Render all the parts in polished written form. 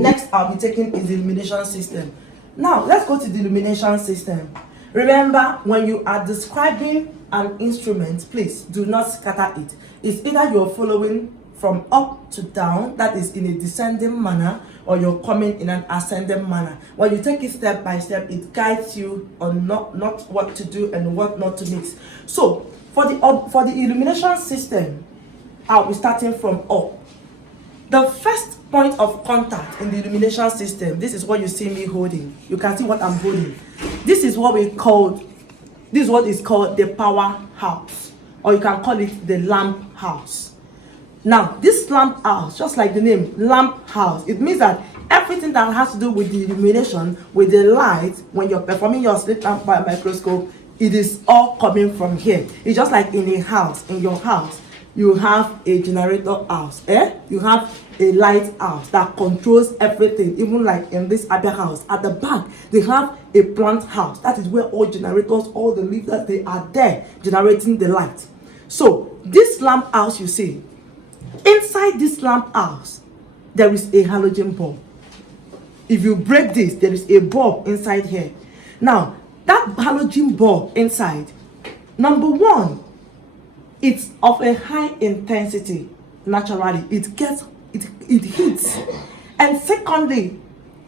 Next I'll be taking is the illumination system. Now let's go to the illumination system. Remember, when you are describing an instrument, please do not scatter it. It's either you're following from up to down, that is in a descending manner, or you're coming in an ascending manner. When you take it step by step, it guides you on not what to do and what not to mix. So for the illumination system, I'll be starting from up. The first point of contact in the illumination system, this is what you see me holding. You can see what I'm holding. This is what is called the powerhouse, or you can call it the lamp house. Now, this lamp house, just like the name, lamp house, it means that everything that has to do with the illumination, with the light, when you're performing your slit lamp biomicroscope, it is all coming from here. It's just like in a house, in your house, you have a generator house, you have a light house that controls everything. Even like in this other house at the back, they have a plant house. That is where all generators, all the leaders, they are there generating the light. So this lamp house, you see, inside this lamp house there is a halogen bulb. If you break this, there is a bulb inside here. Now that halogen bulb inside, number one, it's of a high intensity. Naturally, it hits. And secondly,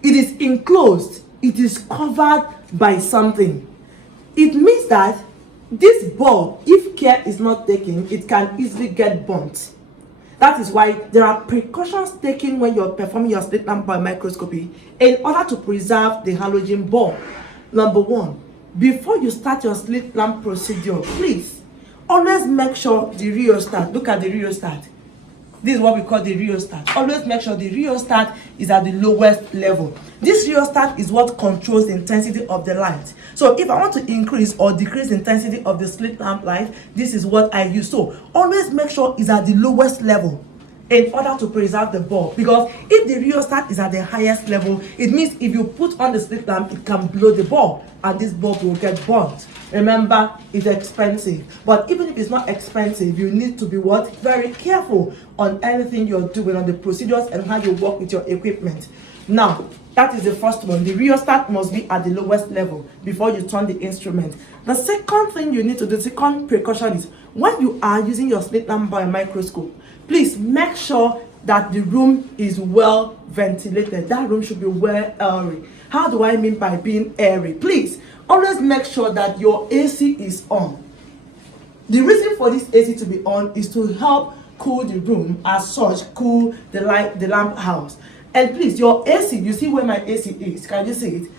it is enclosed. It is covered by something. It means that this bulb, if care is not taken, it can easily get burnt. That is why there are precautions taken when you're performing your slit lamp biomicroscopy in order to preserve the halogen bulb. Number one, before you start your slit lamp procedure, please always make sure the rheostat, look at the rheostat. This is what we call the rheostat. Always make sure the rheostat is at the lowest level. This rheostat is what controls the intensity of the light. So if I want to increase or decrease the intensity of the slit lamp light, this is what I use. So always make sure it's at the lowest level in order to preserve the bulb. Because if the rheostat is at the highest level, it means if you put on the slit lamp, it can blow the bulb and this bulb will get burnt. Remember, it's expensive. But even if it's not expensive, you need to be very careful on anything you're doing, on the procedures and how you work with your equipment. Now, that is the first one. The rheostat must be at the lowest level before you turn the instrument. The second thing you need to do, the second precaution is when you are using your slit lamp biomicroscope, please make sure that the room is well ventilated. That room should be well airy. How do I mean by being airy? Please always make sure that your AC is on. The reason for this AC to be on is to help cool the room, as such, cool the lamp house. And please, your AC, you see where my AC is, can you see it?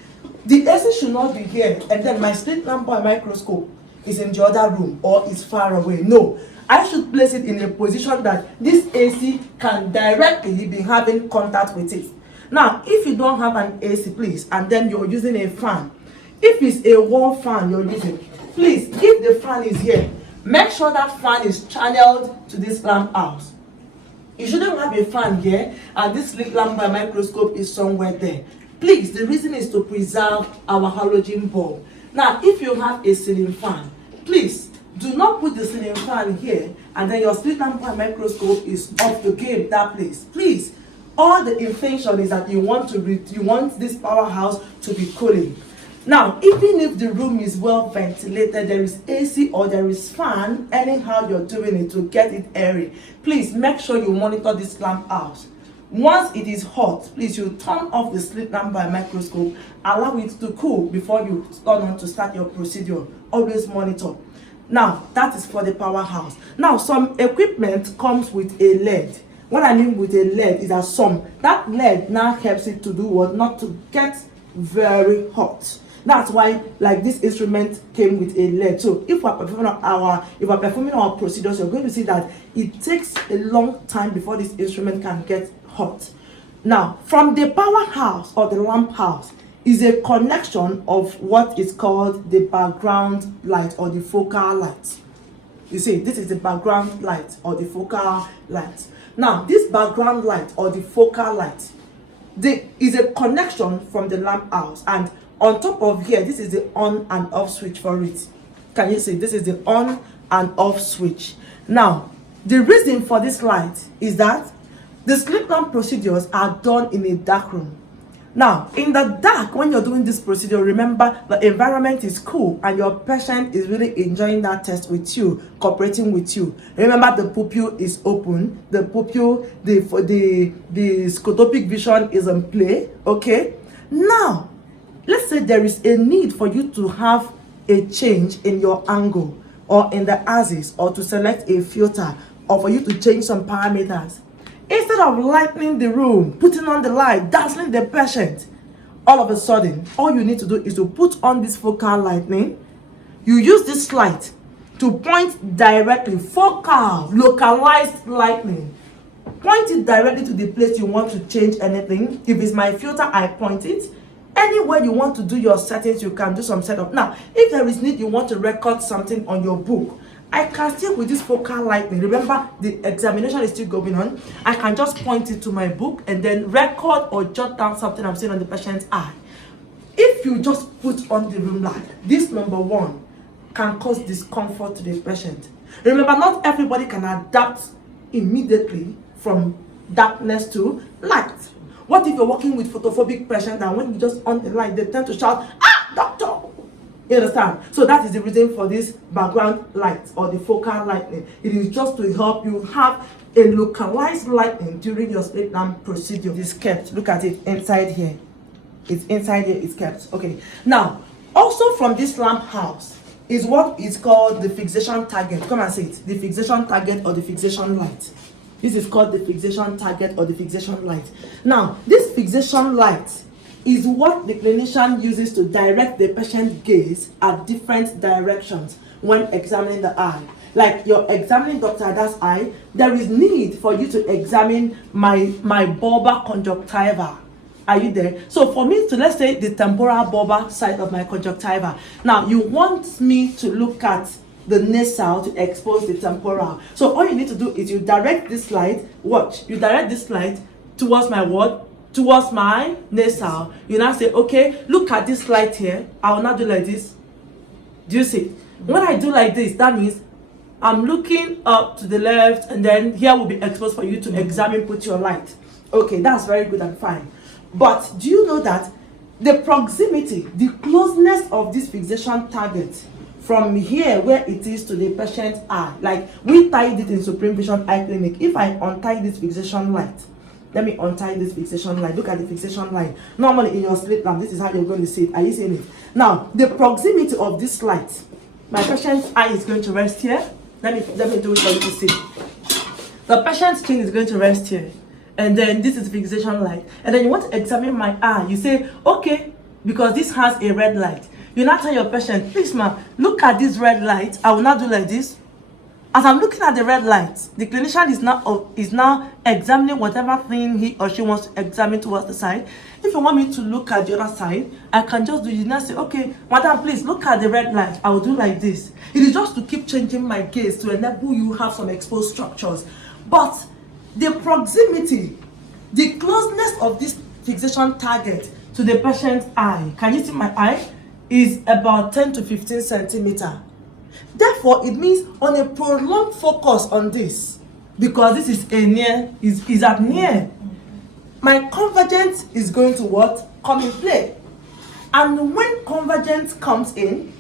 The AC should not be here and then my slit lamp biomicroscope is in the other room or is far away. No, I should place it in a position that this AC can directly be having contact with it. Now, if you don't have an AC, please, and then you're using a fan, if it's a wall fan you're using, please, if the fan is here, make sure that fan is channeled to this lamp house. You shouldn't have a fan here and this slit lamp biomicroscope is somewhere there. Please, the reason is to preserve our halogen bulb. Now, if you have a ceiling fan, please do not put the ceiling fan here and then your slit lamp biomicroscope is off the game that place. Please, all the intention is that you want this powerhouse to be cooling. Now, even if the room is well ventilated, there is AC or there is fan, anyhow you're doing it to get it airy, please make sure you monitor this lamp house. Once it is hot, please you turn off the slit lamp biomicroscope, allow it to cool before you turn on to start your procedure. Always monitor. Now, that is for the powerhouse. Now, some equipment comes with a LED. What I mean with a LED is that LED now helps it to do what? Not to get very hot. That's why, like, this instrument came with a LED. So if we're performing our procedures, you're going to see that it takes a long time before this instrument can get hot. Now, from the powerhouse or the lamp house is a connection of what is called the background light or the focal light. You see, this is the background light or the focal light. Now, this background light or the focal light, there is a connection from the lamp house, and on top of here, this is the on and off switch for it. Can you see? This is the on and off switch. Now, the reason for this light is that the slit lamp procedures are done in a dark room. Now, in the dark, when you're doing this procedure, remember the environment is cool and your patient is really enjoying that test with you, cooperating with you. Remember, the pupil is open, the pupil, the scotopic vision is in play, okay? Now, let's say there is a need for you to have a change in your angle or in the axis, or to select a filter, or for you to change some parameters. Instead of lightening the room, putting on the light, dazzling the patient, all of a sudden, all you need to do is to put on this focal lightning. You use this light to point directly, focal, localized lightning. Point it directly to the place you want to change anything. If it's my filter, I point it. Anywhere you want to do your settings, you can do some setup. Now, if there is need, you want to record something on your book, I can still, with this focal lightning, remember the examination is still going on, I can just point it to my book and then record or jot down something I'm seeing on the patient's eye. If you just put on the room light, this number one can cause discomfort to the patient. Remember, not everybody can adapt immediately from darkness to light. What if you're working with photophobic patients and when you just on the light, they tend to shout, "Ah, doctor!" You understand? So that is the reason for this background light or the focal lightning. It is just to help you have a localized lightning during your slit lamp procedure. It is kept. Look at it inside here. It's inside here. It's kept. Okay. Now, also from this lamp house is what is called the fixation target. Come and see it. The fixation target or the fixation light. This is called the fixation target or the fixation light. Now, this fixation light is what the clinician uses to direct the patient gaze at different directions when examining the eye. Like you're examining Dr. Ada's eye, there is need for you to examine my bulbar conjunctiva. Are you there? So for me to, let's say, the temporal bulbar side of my conjunctiva. Now, you want me to look at the nasal to expose the temporal. So all you need to do is you direct this light, watch, you direct this light towards my what? Towards my nasal. You now say, okay, look at this light here. I will not do like this. Do you see? When I do like this, that means I'm looking up to the left, and then here will be exposed for you to examine, put your light. Okay, that's very good and fine. But do you know that the proximity, the closeness of this fixation target from here where it is to the patient's eye, like we tied it in Supreme Vision Eye Clinic. If I untie this fixation light, let me untie this fixation light. Look at the fixation light. Normally in your slit lamp, this is how you're going to see it. Are you seeing it? Now, the proximity of this light, my patient's eye is going to rest here. Let me do it for you to see. The patient's chin is going to rest here. And then this is fixation light. And then you want to examine my eye. You say, okay, because this has a red light. You now tell your patient, please ma'am, look at this red light. I will not do like this. As I'm looking at the red light, the clinician is now examining whatever thing he or she wants to examine towards the side. If you want me to look at the other side, I can just do it. Now say, okay, madam, please look at the red light. I will do like this. It is just to keep changing my gaze to enable you have some exposed structures. But the proximity, the closeness of this fixation target to the patient's eye, can you see my eye? Is about 10 to 15 centimeters. Therefore, it means on a prolonged focus on this, because this is a near, is at near, my convergence is going to what? Come in play. And when convergence comes in,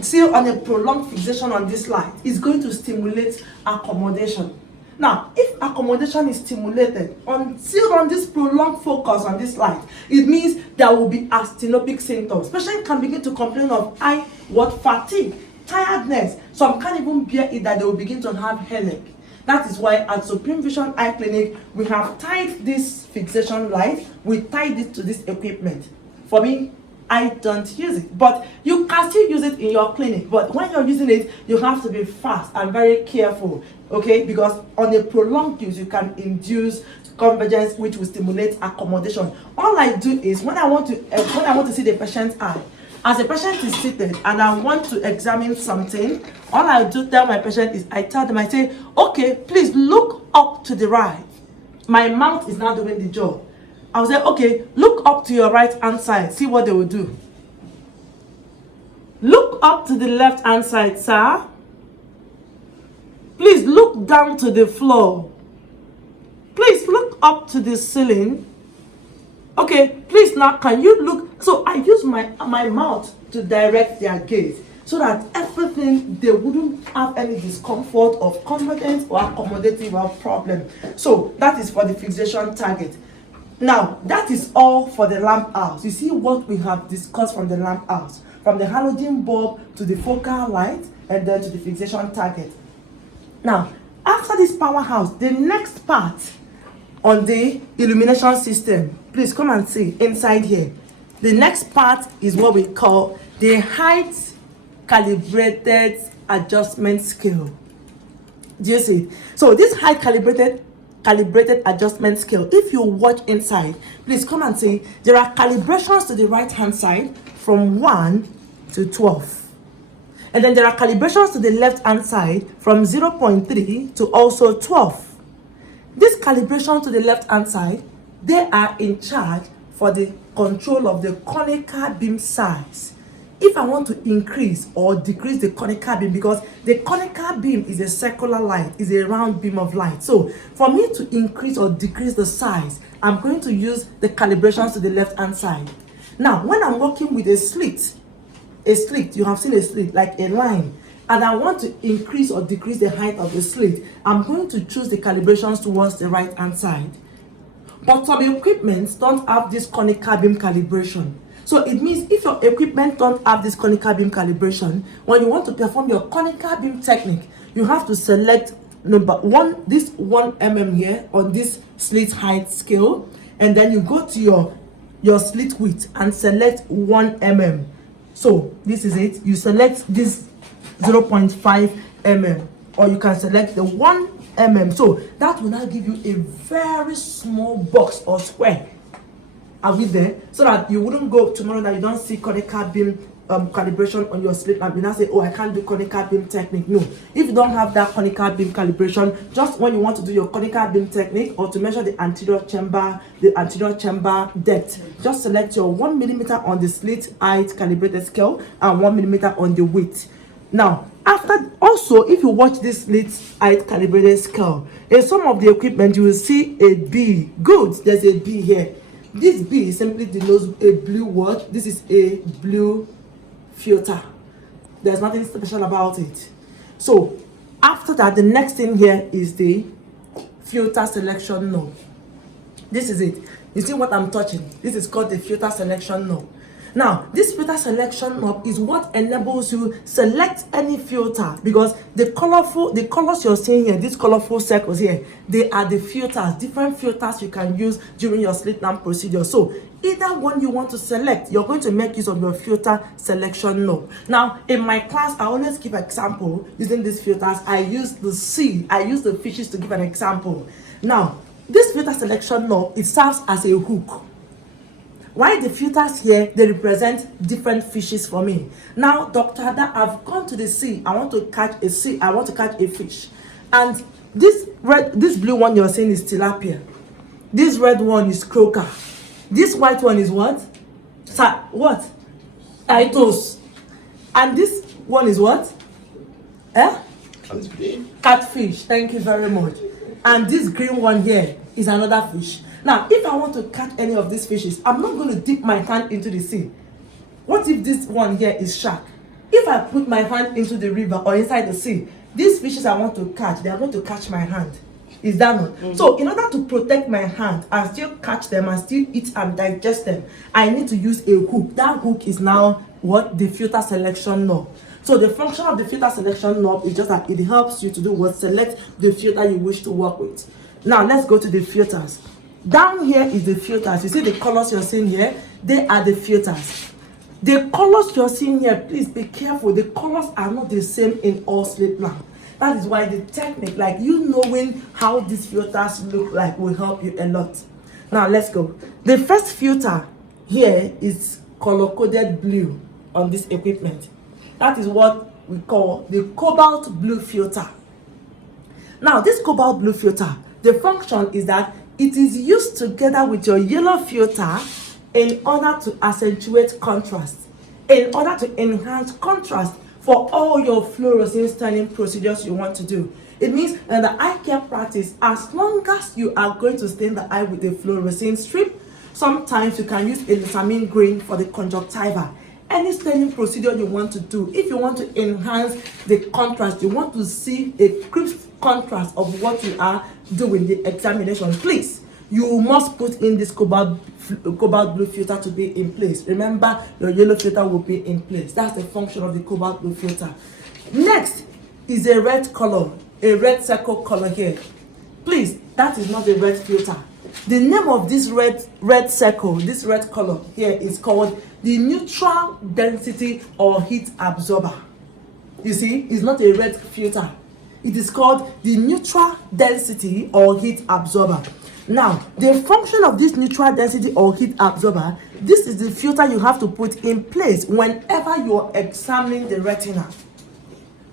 still on a prolonged fixation on this light, it's going to stimulate accommodation. Now, if accommodation is stimulated until on this prolonged focus on this light, it means there will be astenopic symptoms. Patients can begin to complain of eye, what, fatigue, tiredness. Some can't even bear it that they will begin to have headache. That is why at Supreme Vision Eye Clinic, we have tied this fixation light, we tied it to this equipment. For me, I don't use it, but you can still use it in your clinic. But when you're using it, you have to be fast and very careful, okay? Because on a prolonged use, you can induce convergence, which will stimulate accommodation. All I do is when I want to see the patient's eye, as the patient is seated and I want to examine something, all I do tell my patient is I tell them, I say, okay, please look up to the right. My mouth is not doing the job. I will say, okay, look up to your right hand side. See what they will do. Look look up to the left hand side, sir. Please look down to the floor. Please look up to the ceiling. Okay, please now can you look? So I use my mouth to direct their gaze so that everything, they wouldn't have any discomfort of confidence or accommodative or problem. So that is for the fixation target. Now, that is all for the lamp house. You see what we have discussed from the lamp house, from the halogen bulb to the focal light and then to the fixation target. Now, after this powerhouse, the next part on the illumination system, please come and see inside here. The next part is what we call the height calibrated adjustment scale. Do you see? So this height calibrated adjustment scale, if you watch inside, please come and see there are calibrations to the right hand side from 1 to 12. And then there are calibrations to the left hand side from 0.3 to also 12. This calibration to the left hand side, they are in charge for the control of the conical beam size. If I want to increase or decrease the conical beam, because the conical beam is a circular light, is a round beam of light. So for me to increase or decrease the size, I'm going to use the calibrations to the left hand side. Now, when I'm working with a slit, you have seen a slit like a line, and I want to increase or decrease the height of the slit, I'm going to choose the calibrations towards the right hand side. But some equipments don't have this conical beam calibration. So it means if your equipment don't have this conical beam calibration, when you want to perform your conical beam technique, you have to select number 1, this 1 mm here on this slit height scale, and then you go to your slit width and select 1 mm. So this is it. You select this 0.5 mm, or you can select the 1 mm. So that will now give you a very small box or square. Are we there? So that you wouldn't go tomorrow that you don't see conical beam calibration on your slit lamp. You now say, oh, I can't do conical beam technique. No, if you don't have that conical beam calibration, just when you want to do your conical beam technique or to measure the anterior chamber depth, just select your 1 mm on the slit height calibrated scale and 1 mm on the width. Now, after, also, if you watch this slit height calibrated scale, in some of the equipment you will see a B. Good, there's a B here. This B simply denotes a blue word. This is a blue filter. There's nothing special about it. So after that, the next thing here is the filter selection knob. This is it. You see what I'm touching? This is called the filter selection knob. Now, this filter selection knob is what enables you select any filter, because the colors you're seeing here, these colorful circles here, they are the filters, different filters you can use during your slit lamp procedure. So either one you want to select, you're going to make use of your filter selection knob. Now, in my class, I always give an example using these filters. I use the fishes to give an example. Now, this filter selection knob, it serves as a hook. Why the filters here, they represent different fishes for me. Now, Dr. Ada, I've gone to the sea. I want to catch a fish. And this blue one you're seeing is tilapia. This red one is croaker. This white one is what? What? Titus. And this one is what? Catfish. Thank you very much. And this green one here is another fish. Now, if I want to catch any of these fishes, I'm not going to dip my hand into the sea. What if this one here is shark? If I put my hand into the river or inside the sea, these fishes I want to catch, they are going to catch my hand. Is that not? Mm-hmm. So in order to protect my hand and still catch them and still eat and digest them, I need to use a hook. That hook is now what? The filter selection knob. So the function of the filter selection knob is just that it helps you to do what? Select the filter you wish to work with. Now let's go to the filters. Down here is the filters. You see the colors you're seeing here? They are the filters. The colors you're seeing here, please be careful. The colors are not the same in all slit lamp. That is why the technique, like you knowing how these filters look like, will help you a lot. Now let's go. The first filter here is color-coded blue on this equipment. That is what we call the cobalt blue filter. Now this cobalt blue filter, the function is that it is used together with your yellow filter in order to accentuate contrast. in order to enhance contrast for all your fluorescein staining procedures you want to do. It means that the eye care practice, as long as you are going to stain the eye with a fluorescein strip, sometimes you can use a Lissamine grain for the conjunctiva. Any staining procedure you want to do, if you want to enhance the contrast, you want to see a crisp contrast of what you are doing the examination, please, you must put in this cobalt blue filter to be in place. Remember, your yellow filter will be in place. That's the function of the cobalt blue filter. Next is a red color, a red circle color here. Please, that is not a red filter. The name of this red circle, this red color here, is called the neutral density or heat absorber. You see, it's not a red filter. It is called the neutral density or heat absorber. Now, the function of this neutral density or heat absorber, this is the filter you have to put in place whenever you're examining the retina.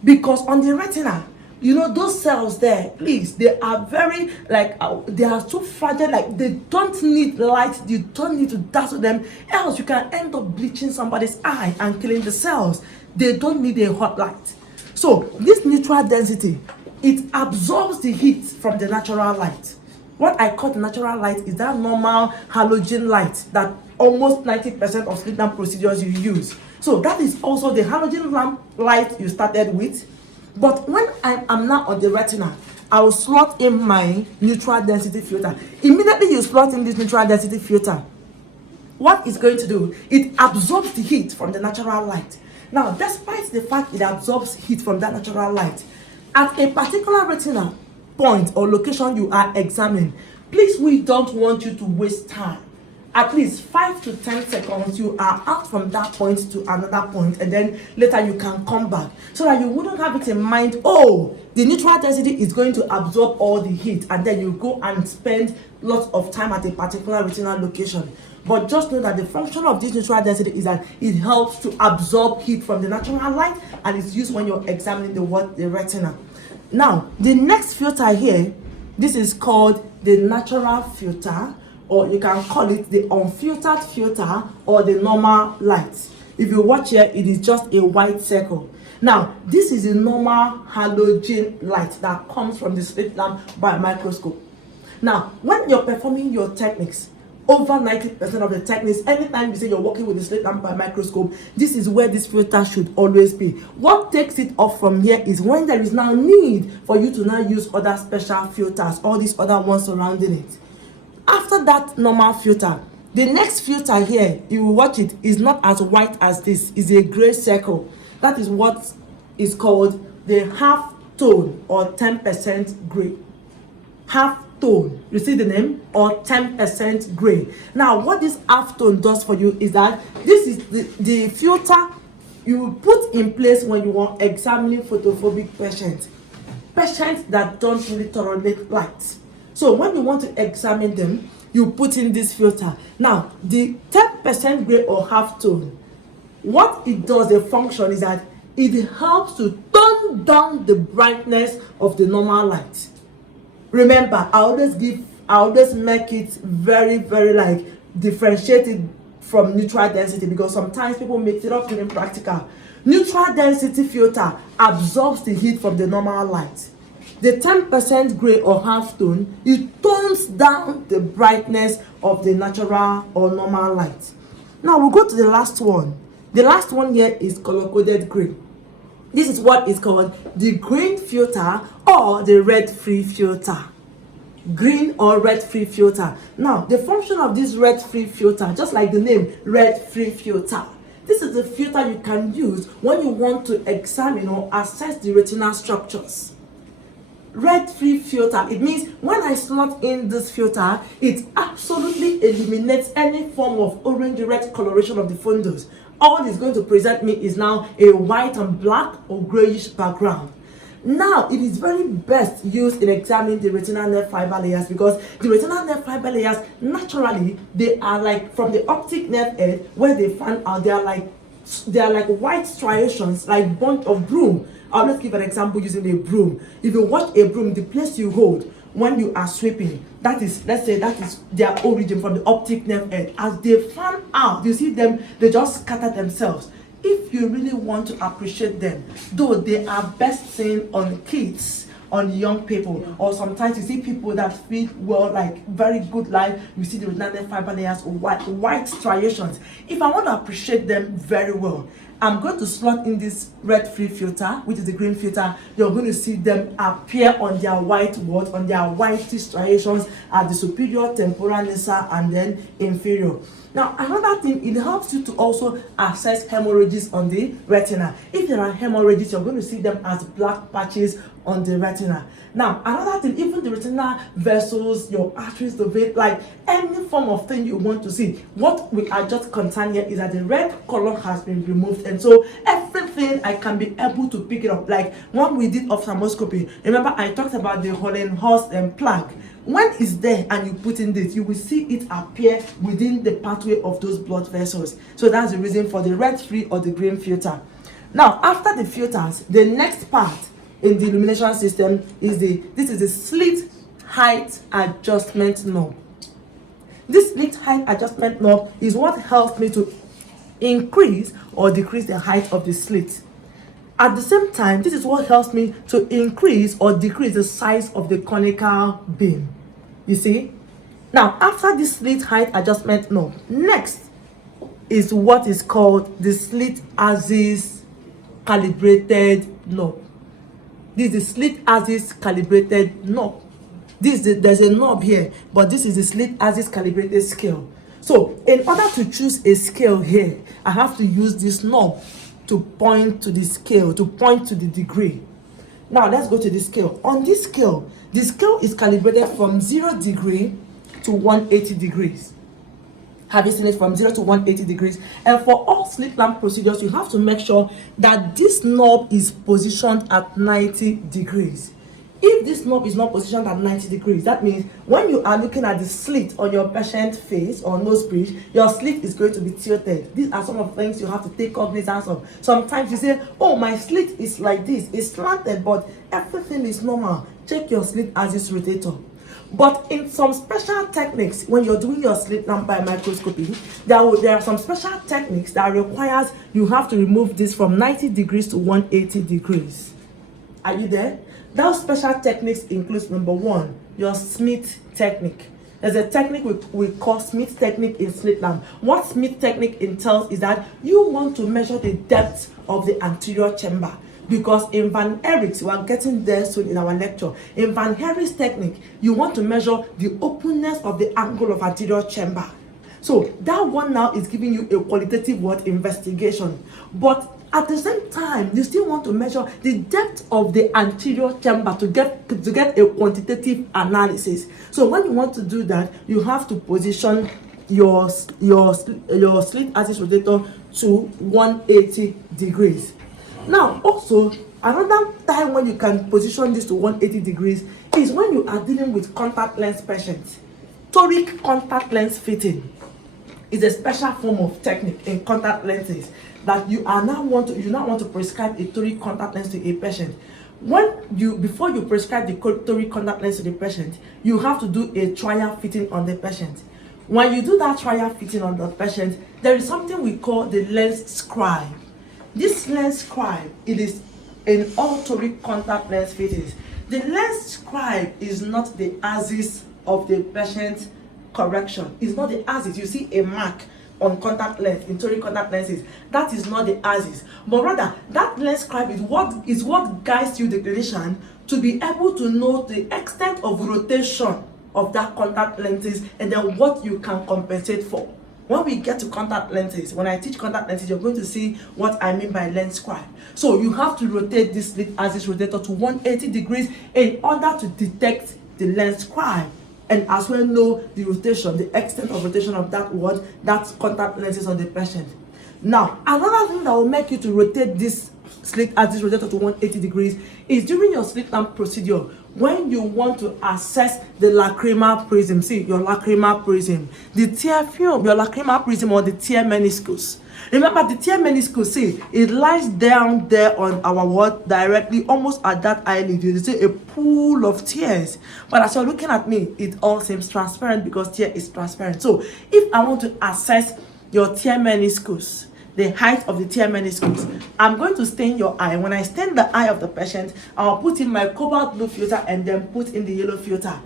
Because on the retina, you know, those cells there, please, they are very, like, they are so fragile, like, they don't need light, you don't need to dazzle them, else you can end up bleaching somebody's eye and killing the cells. They don't need a hot light. So, this neutral density, it absorbs the heat from the natural light. What I call the natural light is that normal halogen light that almost 90% of slit lamp procedures you use. So, that is also the halogen lamp light you started with. But when I am now on the retina, I will slot in my neutral density filter. Immediately you slot in this neutral density filter, what it's going to do, it absorbs the heat from the natural light. Now, despite the fact it absorbs heat from that natural light, at a particular retina point or location you are examining, please, we don't want you to waste time. At least 5 to 10 seconds, you are out from that point to another point, and then later you can come back, so that you wouldn't have it in mind, oh, the neutral density is going to absorb all the heat, and then you go and spend lots of time at a particular retinal location. But just know that the function of this neutral density is that it helps to absorb heat from the natural light, and it's used when you're examining the retina. Now, the next filter here, this is called the natural filter, or you can call it the unfiltered filter or the normal light. If you watch here, it is just a white circle. Now, this is a normal halogen light that comes from the Slit Lamp Biomicroscope. Now, when you're performing your techniques, over 90% of the techniques, anytime you say you're working with the Slit Lamp Biomicroscope, this is where this filter should always be. What takes it off from here is when there is now need for you to now use other special filters, all these other ones surrounding it. After that normal filter, the next filter here, you will watch it, is not as white as this, is a gray circle. That is what is called the half tone or 10% gray. Half tone, you see the name, or 10% gray. Now, what this half tone does for you is that this is the filter you put in place when you are examining photophobic patients that don't really tolerate light. So when you want to examine them, you put in this filter. Now, the 10% gray or half tone, what it does, the function is that it helps to tone down the brightness of the normal light. Remember, I always make it very, very like differentiated from neutral density, because sometimes people mix it up during practical. Neutral density filter absorbs the heat from the normal light. The 10% gray or half tone, it tones down the brightness of the natural or normal light. Now we'll go to the last one. The last one here is color-coded gray. This is what is called the green filter or the red-free filter. Green or red-free filter. Now, the function of this red-free filter, just like the name, red-free filter. This is the filter you can use when you want to examine or assess the retinal structures. Red-free filter, it means when I slot in this filter, it absolutely eliminates any form of orange-red coloration of the fundus. All it's going to present me is now a white and black or grayish background. Now, it is very best used in examining the retinal nerve fiber layers, because the retinal nerve fiber layers, naturally, they are like from the optic nerve head where they fan out, they are like white striations, like bunch of broom. I'll just give an example using a broom. If you watch a broom, the place you hold when you are sweeping, that is, let's say that is their origin from the optic nerve head. As they fan out, you see them, they just scatter themselves. if you really want to appreciate them, though they are best seen on kids, on young people, or sometimes you see people that feel well, like very good life, you see the redundant fiber layers, white striations. If I want to appreciate them very well, I'm going to slot in this red free filter, which is the green filter. You're going to see them appear on their white wart, on their white striations at the superior, temporal, nasal, and then inferior. Now, another thing, it helps you to also assess hemorrhages on the retina. If there are hemorrhages, you're going to see them as black patches on the retina. Now, another thing, even the retinal vessels, your arteries, the vein, like any form of thing you want to see, what we are just concerned here is that the red color has been removed, and so everything I can be able to pick it up. Like when we did ophthalmoscopy, remember I talked about the Hollenhorst and plug. When it's there and you put in this, you will see it appear within the pathway of those blood vessels. So that's the reason for the red free or the green filter. Now, after the filters, the next part in the illumination system is this is the slit height adjustment knob. This slit height adjustment knob is what helps me to increase or decrease the height of the slit. At the same time, this is what helps me to increase or decrease the size of the conical beam. You see? Now, after this slit height adjustment knob, next is what is called the slit axis calibrated knob. This is the slit axis calibrated knob. There's a knob here, but this is the slit axis calibrated scale. So, in order to choose a scale here, I have to use this knob to point to the scale, to point to the degree. Now, let's go to the scale. On this scale, the scale is calibrated from 0 degree to 180 degrees. Have you seen it from 0 to 180 degrees? And for all slit lamp procedures, you have to make sure that this knob is positioned at 90 degrees. If this knob is not positioned at 90 degrees, that means when you are looking at the slit on your patient's face or nose bridge, your slit is going to be tilted. These are some of the things you have to take cognizance of. Sometimes you say, oh, my slit is like this, it's slanted, but everything is normal. Check your slit axis rotator. But in some special techniques, when you're doing your slit lamp biomicroscopy, there are some special techniques that requires you have to remove this from 90 degrees to 180 degrees. Are you there? Those special techniques includes number 1, your Smith technique. There's a technique we call Smith technique in slit lamp. What Smith technique entails is that you want to measure the depth of the anterior chamber. Because in Van Erik's, we are getting there soon in our lecture. In Van Erik's technique, you want to measure the openness of the angle of anterior chamber. So that one now is giving you a qualitative investigation. But at the same time, you still want to measure the depth of the anterior chamber to get a quantitative analysis. So when you want to do that, you have to position your slit axis rotator to 180 degrees. Now, also, another time when you can position this to 180 degrees is when you are dealing with contact lens patients. Toric contact lens fitting is a special form of technique in contact lenses that you now want to prescribe a toric contact lens to a patient. Before you prescribe the toric contact lens to the patient, you have to do a trial fitting on the patient. When you do that trial fitting on the patient, there is something we call the lens scribe. This lens scribe, it is in all toric contact lens fittings. The lens scribe is not the axis of the patient's correction. It's not the axis. You see a mark on contact lens, in toric contact lenses. That is not the axis. But rather, that lens scribe is what guides you, the clinician, to be able to know the extent of rotation of that contact lenses and then what you can compensate for. When we get to contact lenses, when I teach contact lenses, you're going to see what I mean by lens scribe. So you have to rotate this slit axis rotator to 180 degrees in order to detect the lens scribe, and as well know the rotation, the extent of rotation of that contact lenses on the patient. Now, another thing that will make you to rotate this slit axis rotator to 180 degrees is during your slit lamp procedure, when you want to assess the lacrimal prism. See, your lacrimal prism, the tear film, your lacrimal prism, or the tear meniscus. Remember, the tear meniscus, see, it lies down there on our ward directly, almost at that eyelid. You see a pool of tears. But as you're looking at me, it all seems transparent because tear is transparent. So if I want to assess your tear meniscus, the height of the tear meniscus. I'm going to stain your eye. When I stain the eye of the patient, I'll put in my cobalt blue filter and then put in the yellow filter.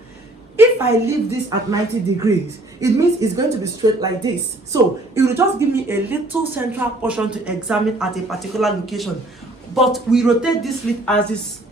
If I leave this at 90 degrees, it means it's going to be straight like this. So it will just give me a little central portion to examine at a particular location. But we rotate this slit axis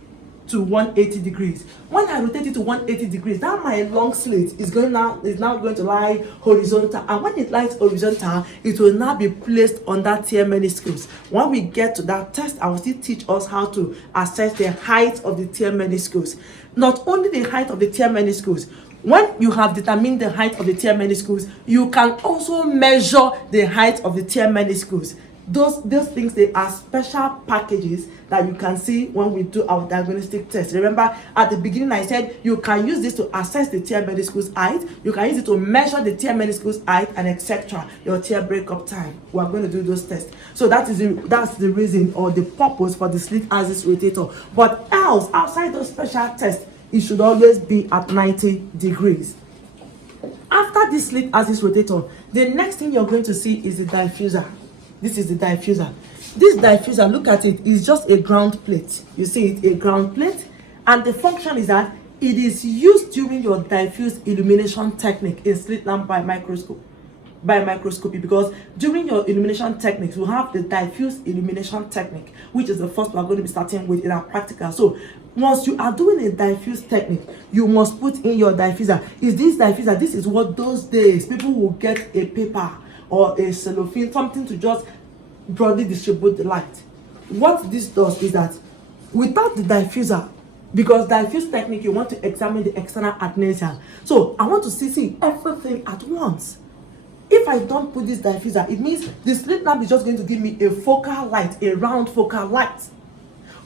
to 180 degrees. When I rotate it to 180 degrees, that my long slit is now going to lie horizontal. And when it lies horizontal, it will now be placed on that tear meniscus. When we get to that test, I will still teach us how to assess the height of the tear meniscus. Not only the height of the tear meniscus, when you have determined the height of the tear meniscus, you can also measure the height of the tear meniscus. Those things, they are special packages that you can see when we do our diagnostic test. Remember, at the beginning I said you can use this to assess the tear meniscus height, you can use it to measure the tear meniscus height, and etc. Your tear breakup time. We are going to do those tests. So that's the reason or the purpose for the slit axis rotator. But else, outside those special tests, it should always be at 90 degrees. After this slit axis rotator, the next thing you're going to see is the diffuser. This is the diffuser. This diffuser, look at it, is just a ground plate. You see it, a ground plate. And the function is that it is used during your diffuse illumination technique in slit lamp biomicroscopy, because during your illumination techniques, we have the diffuse illumination technique, which is the first we are going to be starting with in our practical. So once you are doing a diffuse technique, you must put in your diffuser. Is this diffuser? This is what those days people will get a paper or a cellophane, something to just broadly distribute the light. What this does is that without the diffuser, because diffuse technique, you want to examine the external adnesia. So I want to see everything at once. If I don't put this diffuser, it means the slit lamp is just going to give me a focal light, a round focal light.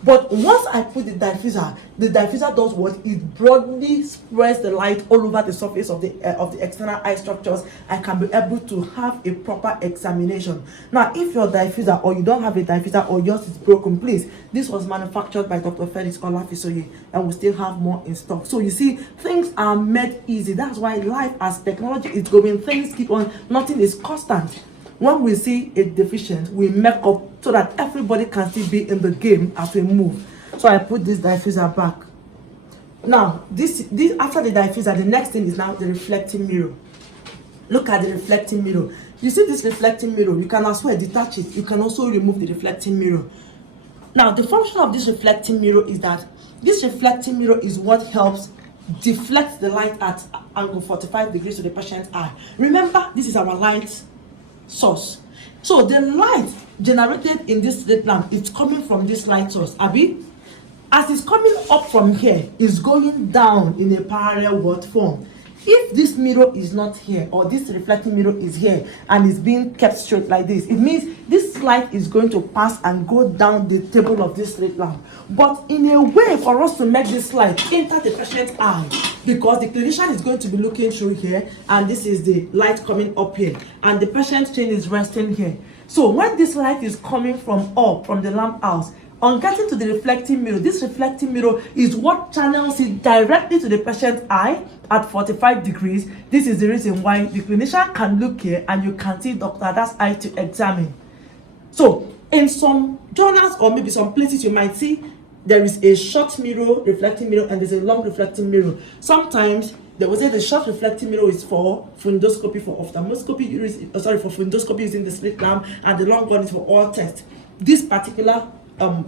But once I put the diffuser does what? It broadly spreads the light all over the surface of the external eye structures. I can be able to have a proper examination. Now, if your diffuser or you don't have a diffuser or yours is broken, please, this was manufactured by Dr. Felix Olafisoye and we still have more in stock. So you see, things are made easy. That's why life as technology is going, things keep on, nothing is constant. When we see a deficient, we make up so that everybody can still be in the game as we move. So I put this diffuser back. Now, this after the diffuser, the next thing is now the reflecting mirror. Look at the reflecting mirror. You see this reflecting mirror, you can as well detach it. You can also remove the reflecting mirror. Now, the function of this reflecting mirror is that this reflecting mirror is what helps deflect the light at angle 45 degrees to the patient's eye. Remember, this is our light source. So the light generated in this slit lamp is coming from this light source. Abi, as it's coming up from here, it's going down in a parallel word form. If this mirror is not here, or this reflecting mirror is here and is being kept straight like this, it means this light is going to pass and go down the table of this slit lamp. But in a way for us to make this light enter the patient's eye, because the clinician is going to be looking through here, and this is the light coming up here, and the patient's chin is resting here. So when this light is coming from up, from the lamp house, on getting to the reflecting mirror, this reflecting mirror is what channels it directly to the patient's eye at 45 degrees. This is the reason why the clinician can look here and you can see Dr. Ada's eye to examine. So in some journals or maybe some places you might see there is a short mirror, reflecting mirror, and there's a long reflecting mirror. Sometimes they will say the short reflecting mirror is for fundoscopy, for ophthalmoscopy, for fundoscopy using the slit lamp, and the long one is for all tests. This particular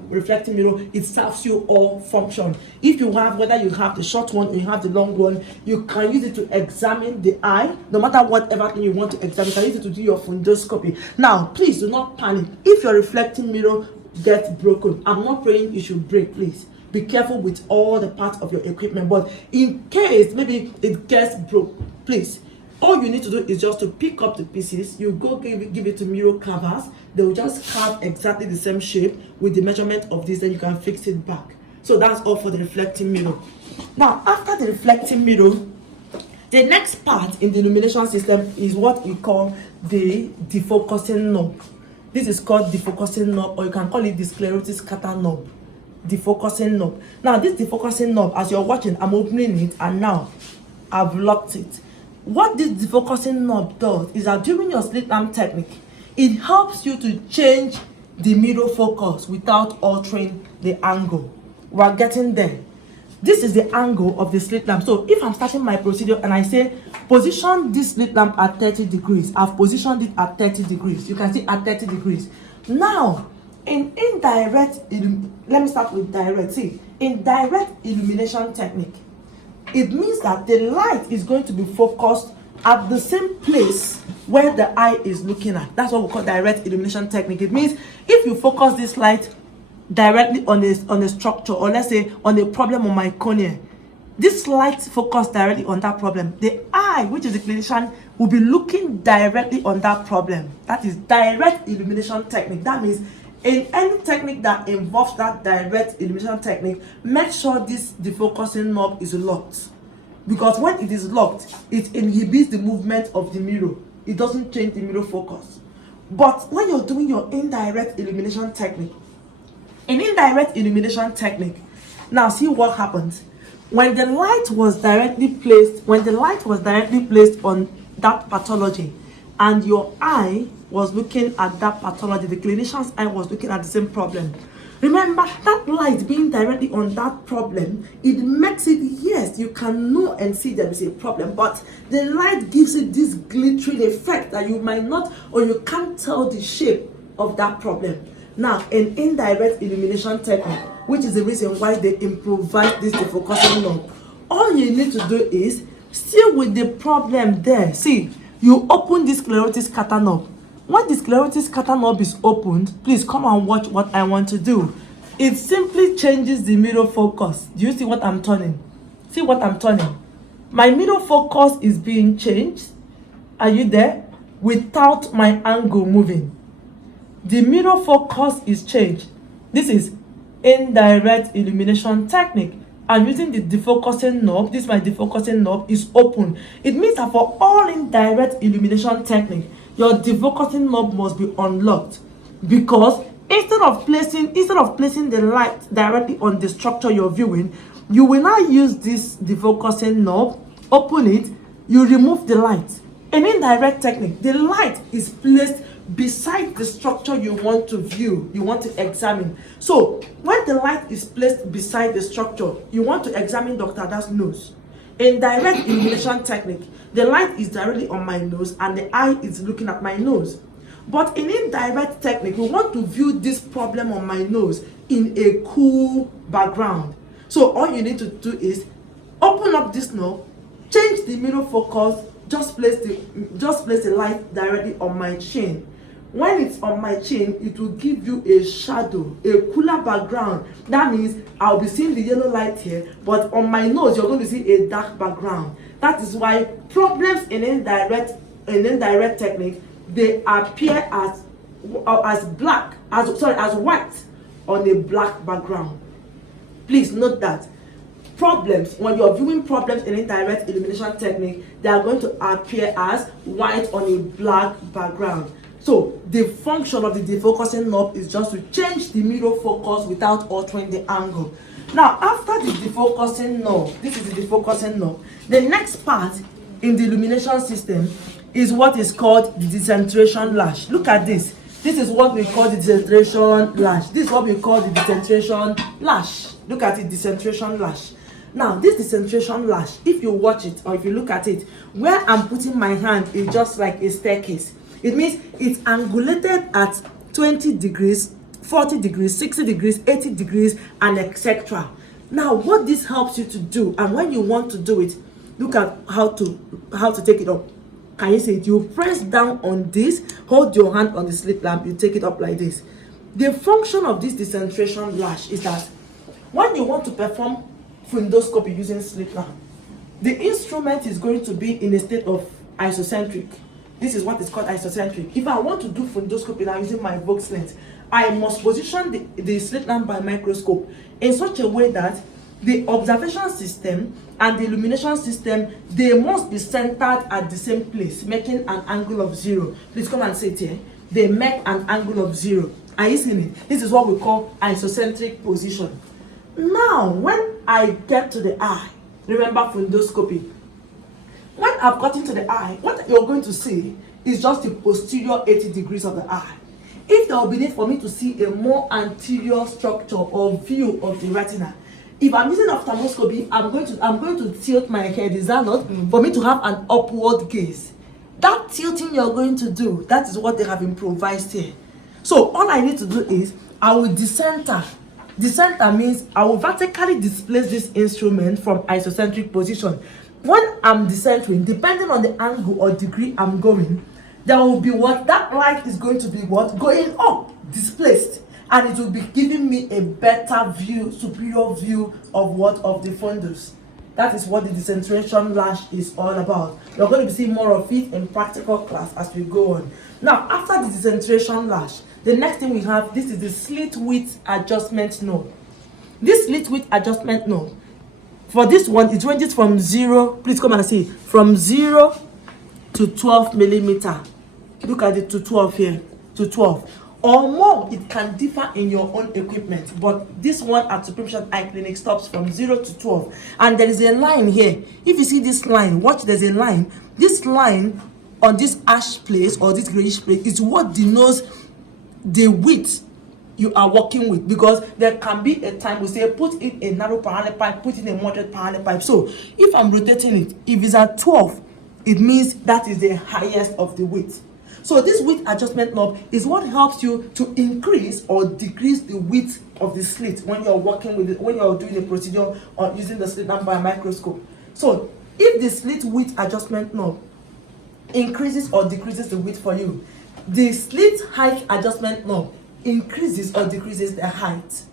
reflecting mirror, it serves you all function. If you have, whether you have the short one or you have the long one, you can use it to examine the eye. No matter whatever thing you want to examine, you can use it to do your fundoscopy. Now, please do not panic if your reflecting mirror gets broken. I'm not praying it should break, please. Be careful with all the parts of your equipment, but in case maybe it gets broke, please, all you need to do is just to pick up the pieces. You go give it to mirror carvers. They will just carve exactly the same shape with the measurement of this, then you can fix it back. So that's all for the reflecting mirror. Now, after the reflecting mirror, the next part in the illumination system is what we call the defocusing knob. This is called defocusing knob, or you can call it the sclerosis scatter knob. Defocusing knob. Now, this defocusing knob, as you're watching, I'm opening it, and now I've locked it. What this defocusing knob does is that during your slit lamp technique, It helps you to change the mirror focus without altering the angle. We're getting there. This is the angle of the slit lamp. So if I'm starting my procedure and I say position this slit lamp at 30 degrees, I've positioned it at 30 degrees. You can see at 30 degrees. Now, in indirect, let me start with direct. See, in direct illumination technique, it means that the light is going to be focused at the same place where the eye is looking at. That's what we call direct illumination technique. It means if you focus this light directly on a structure, or let's say on a problem on my cornea, this light focus directly on that problem. The eye, which is the clinician, will be looking directly on that problem. That is direct illumination technique. That means in any technique that involves that direct illumination technique, make sure this defocusing knob is locked. Because when it is locked, it inhibits the movement of the mirror. It doesn't change the mirror focus. But when you're doing your indirect illumination technique, in indirect illumination technique, now see what happens. When the light was directly placed on that pathology, and your eye was looking at that pathology, the clinician's eye was looking at the same problem. Remember, that light being directly on that problem, it makes it, yes, you can know and see there is a problem, but the light gives it this glittering effect that you might not, or you can't tell the shape of that problem. Now, in indirect illumination technique, which is the reason why they improvise this defocusing knob, all you need to do is, still with the problem there, see, you open this sclerosis scatter knob. When the sclerosis scatter knob is opened, please come and watch what I want to do. It simply changes the mirror focus. Do you see what I'm turning? See what I'm turning? My mirror focus is being changed. Are you there? Without my angle moving. The mirror focus is changed. This is indirect illumination technique. I'm using the defocusing knob. This my defocusing knob is open. It means that for all indirect illumination technique, your defocusing knob must be unlocked, because instead of placing the light directly on the structure you're viewing, you will now use this defocusing knob, open it, you remove the light. In indirect technique, the light is placed beside the structure you want to view, you want to examine. So when the light is placed beside the structure, you want to examine Dr. Ada's nose. In direct illumination technique, the light is directly on my nose and the eye is looking at my nose. But in indirect technique, we want to view this problem on my nose in a cool background. So all you need to do is open up this knob, change the mirror focus, just place the light directly on my chin. When it's on my chin, it will give you a shadow, a cooler background. That means I'll be seeing the yellow light here, but on my nose, you're going to see a dark background. That is why problems in indirect technique, they appear as white on a black background. Please note that problems, when you're viewing problems in indirect illumination technique, they are going to appear as white on a black background. So the function of the defocusing knob is just to change the mirror focus without altering the angle. Now, after the defocusing knob, this is the defocusing knob, the next part in the illumination system is what is called the decentration lash. Look at this. This is what we call the decentration lash. This is what we call the decentration lash. Look at it, decentration lash. Now, this decentration lash, if you watch it or if you look at it, where I'm putting my hand is just like a staircase. It means it's angulated at 20 degrees, 40 degrees, 60 degrees, 80 degrees, and etc. Now, what this helps you to do, and when you want to do it, look at how to take it up. Can you see it? You press down on this, hold your hand on the slit lamp, you take it up like this. The function of this decentration lash is that when you want to perform fundoscopy using slit lamp, the instrument is going to be in a state of isocentric. This is what is called isocentric. If I want to do fundoscopy now using my Vox lens, I must position the slit lamp biomicroscope in such a way that the observation system and the illumination system, they must be centered at the same place, making an angle of 0. Please come and sit here. They make an angle of 0. Are you seeing it? This is what we call isocentric position. Now, when I get to the eye, remember fundoscopy. When I've gotten to the eye, what you're going to see is just the posterior 80 degrees of the eye. If there will be need for me to see a more anterior structure or view of the retina, if I'm using ophthalmoscopy, I'm going to tilt my head, is that not? For me to have an upward gaze. That tilting you're going to do, that is what they have improvised here. So all I need to do is, I will decenter. Decenter means I will vertically displace this instrument from isocentric position. When I'm decentering, depending on the angle or degree I'm going, there will be what? That light is going to be what? Going up, displaced. And it will be giving me a better view, superior view of what? Of the fundus. That is what the decentration lash is all about. You're going to see more of it in practical class as we go on. Now, after the decentration lash, the next thing we have, this is the slit width adjustment knob. This slit width adjustment knob, for this one, it ranges from 0, please come and see, from 0 to 12 millimeter. Look at it, to 12 here, to 12. Or more, it can differ in your own equipment, but this one at Supervision Eye Clinic stops from 0 to 12. And there is a line here. If you see this line, watch, there's a line. This line on this ash place or this grayish place is what denotes the width you are working with, because there can be a time we say put in a narrow parallel pipe, put in a moderate parallel pipe. So if I'm rotating it, if it's at 12, it means that is the highest of the width. So this width adjustment knob is what helps you to increase or decrease the width of the slit when you're working with it, when you're doing a procedure or using the slit lamp biomicroscope. So if the slit width adjustment knob increases or decreases the width for you, the slit height adjustment knob increases or decreases the height.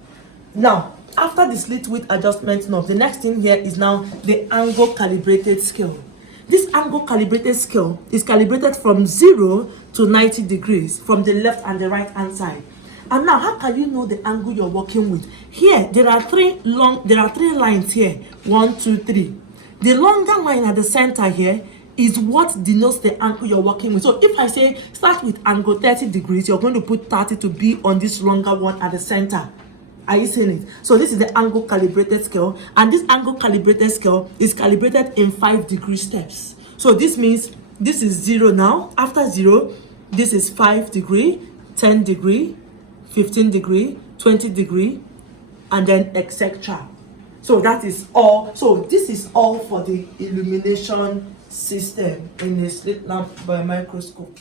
Now, after the slit width adjustment knob, the next thing here is now the angle calibrated scale. This angle calibrated scale is calibrated from 0 to 90 degrees from the left and the right hand side. And now, how can you know the angle you're working with? Here, there are three lines here. 1, 2, 3. The longer line at the center here is what denotes the angle you're working with. So if I say start with angle 30 degrees, you're going to put 30 to be on this longer one at the center. Are you seeing it? So this is the angle calibrated scale, and this angle calibrated scale is calibrated in 5 degree steps. So this means this is 0 now. After 0, this is 5 degree, 10 degree, 15 degree, 20 degree, and then etc. So that is all. So this is all for the illumination system in the slit lamp biomicroscope.